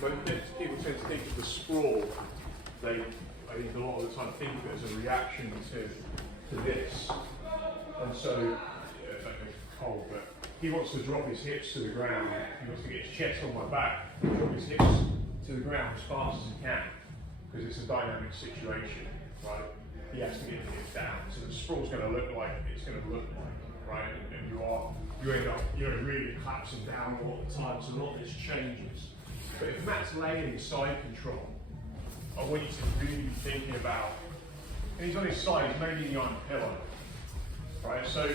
When people tend to think of the sprawl, I think a lot of the time think of it as a reaction to this. And so, that makes it cold, but he wants to drop his hips to the ground. He wants to get his chest on my back, drop his hips to the ground as fast as he can, because it's a dynamic situation, right? He has to get his hips down. So the sprawl's going to look like it's going to look like, right? And you end up, really collapsing down a lot of the time, so a lot of this changes. But if Matt's laying in side control, I want you to really be thinking about, and he's on his side, he's mainly on the pillow, right? So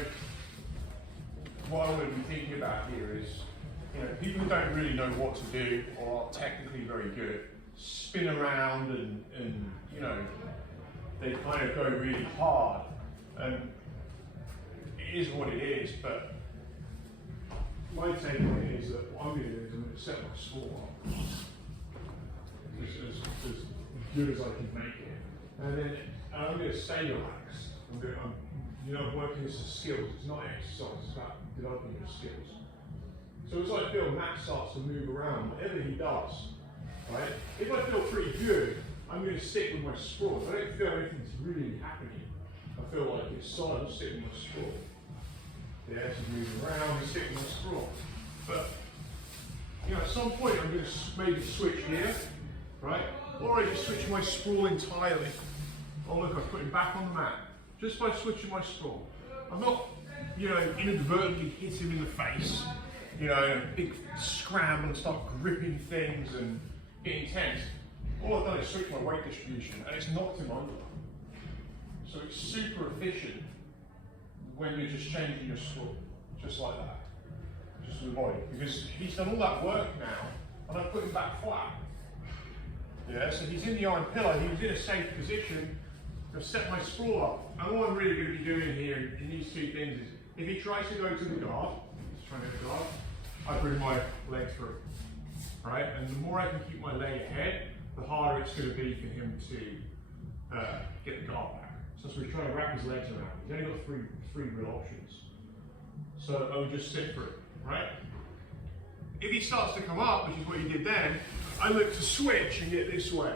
what I want to be thinking about here is, people who don't really know what to do or are technically very good, spin around and they kind of go really hard, and it is what it is, but my take on it is that what I'm going to do is I'm going to set my score up as good as I can make it, and then I'm going to stay relaxed. I'm working this as skills. It's not exercise. It's about developing your skills. So as I feel Matt starts to move around, whatever he does, right? If I feel pretty good, I'm going to stick with my sprawl. If I don't feel anything's really happening, I feel like it's solid, I'll stick with my sprawl. Yeah, so moving around and stick with my sprawl. But at some point I'm going to maybe switch here, right? Or I just switch my sprawl entirely. Oh look, I've put him back on the mat. Just by switching my sprawl. I'm not, inadvertently hit him in the face, a big scramble and start gripping things and getting tense. All I've done is switch my weight distribution and it's knocked him under. So it's super efficient when you're just changing your sprawl, just like that. Just with the body. Because he's done all that work now and I've put him back flat. Yeah, so he's in the iron pillow, he was in a safe position. I've set my sprawl up. And all I'm really going to be doing here in these two things is, if he tries to go to the guard, he's trying to go to the guard, I put my leg through, right? And the more I can keep my leg ahead, the harder it's going to be for him to get the guard back. So we're trying to wrap his legs around. He's only got three real options. So I would just sit for it, right? If he starts to come up, which is what he did then, I look to switch and get this way.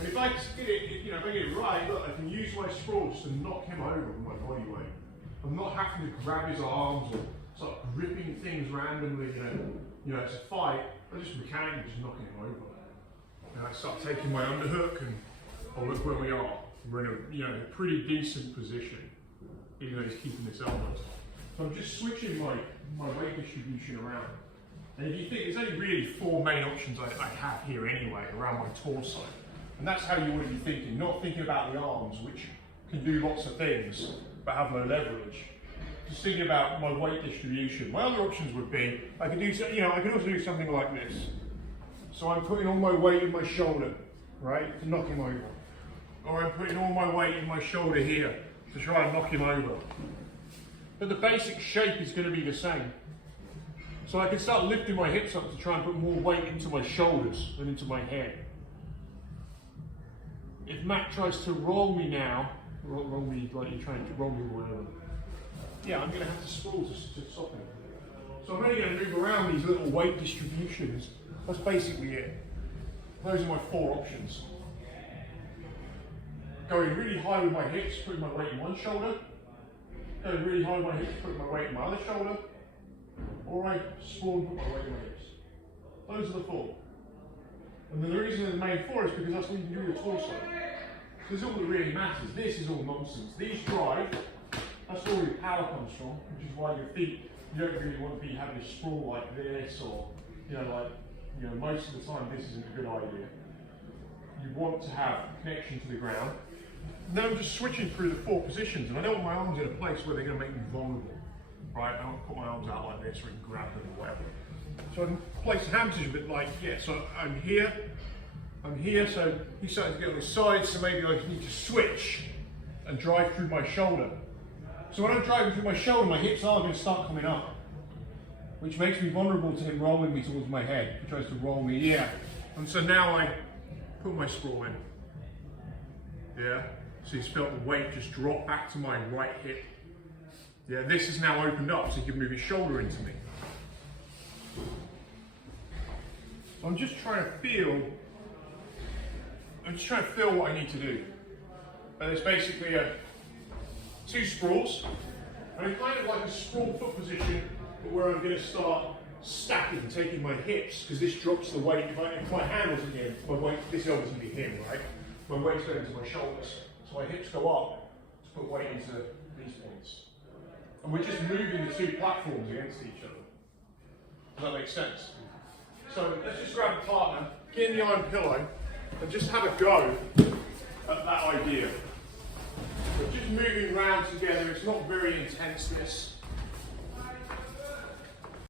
And if I get it, if I get it right, look, I can use my sprawl just to knock him over with my body weight. I'm not having to grab his arms or start gripping things randomly. It's a fight. I just mechanically just knocking him over. And I start taking my underhook, and look where we are. We're in a pretty decent position, even though he's keeping his elbows. So I'm just switching my weight distribution around. And if you think, there's only really four main options I have here anyway, around my torso. And that's how you want to be thinking, not thinking about the arms, which can do lots of things, but have no leverage. Just thinking about my weight distribution. My other options would be, I could also do something like this. So I'm putting all my weight in my shoulder, right, to knock him over. Or I'm putting all my weight in my shoulder here to try and knock him over. But the basic shape is going to be the same. So I can start lifting my hips up to try and put more weight into my shoulders than into my head. If Matt tries to roll me now, roll me like you're trying to roll me or whatever, yeah, I'm going to have to sprawl to stop him. So I'm only going to move around these little weight distributions. That's basically it. Those are my four options. Going really high with my hips, putting my weight in one shoulder. Going really high with my hips, putting my weight in my other shoulder. Or I sprawl and put my weight in my hips. Those are the four. And then the reason they're the main four is because that's what you can do with your torso. This is all that really matters. This is all nonsense. These drive, that's where your power comes from, which is why your feet, you don't really want to be having a sprawl like this, or most of the time this isn't a good idea. You want to have connection to the ground. Now I'm just switching through the four positions, and I don't want my arms in a place where they're going to make me vulnerable. Right? I don't want to put my arms out like this or I can grab them or whatever. So I can place the hand position a bit like, so I'm here, so he's starting to get on his side, so maybe I need to switch and drive through my shoulder. So when I'm driving through my shoulder, my hips are going to start coming up, which makes me vulnerable to him rolling me towards my head. He tries to roll me, yeah. And so now I put my sprawl in. Yeah, so he's felt the weight just drop back to my right hip. Yeah, this is now opened up so he can move his shoulder into me. So I'm just trying to feel what I need to do. And it's basically two sprawls. And it's kind of like a sprawl foot position, but where I'm going to start stacking, taking my hips, because this drops the weight. If my hand wasn't here, my weight, this is obviously him, right? My weight's going into my shoulders. So my hips go up to put weight into these points. And we're just moving the two platforms against each other. Does that make sense? So let's just grab a partner, get in the iron pillow, and just have a go at that idea. We're just moving around together. It's not very intense, this.